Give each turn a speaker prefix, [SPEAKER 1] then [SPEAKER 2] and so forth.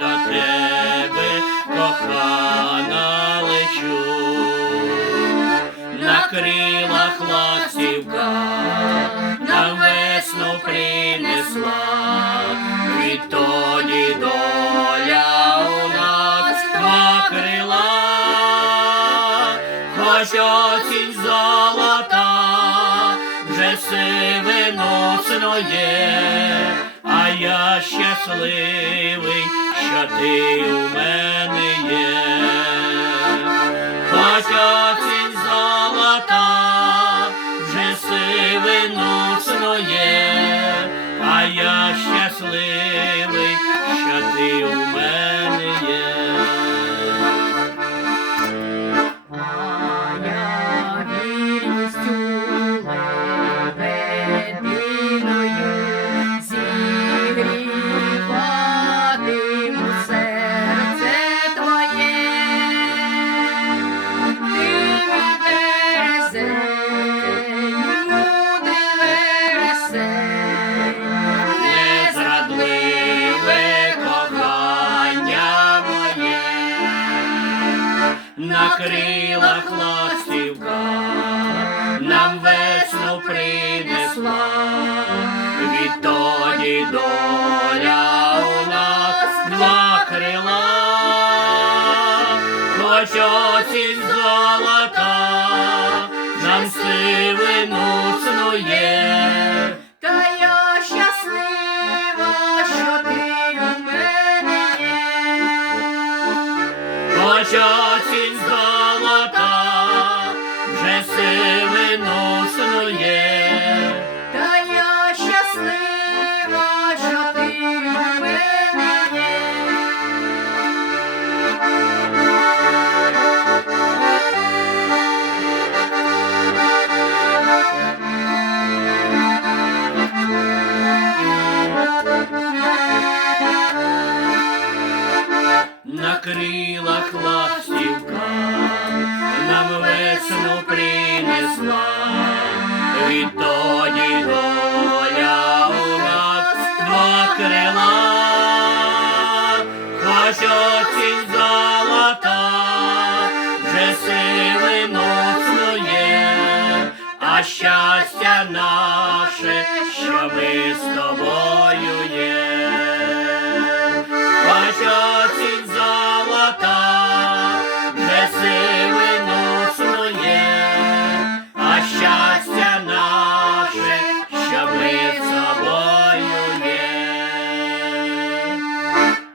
[SPEAKER 1] до тебе, кохана лечу, на крилах ластівка, на весну принесла, відтоді доля у нас два крила, хоч оцінь золота, вже сивиносно є. А я щасливий що ти у мене є.
[SPEAKER 2] Хоча цінь золота вже сивину своє, а я щасливий, що
[SPEAKER 1] ти у мене на крилах ластівка нам весну принесла, відтоді доля у нас два крила, хоч осінь золота нам сивину снує. Хоч осінь золота вже сивину снує.
[SPEAKER 2] Та я щаслива, що ти мене є.
[SPEAKER 1] На Відтоді доля у крила, хоч оцінь золота, вже сили носнує, а щастя наше, що ми з тобою є, хоч оцінь золота, вже сили.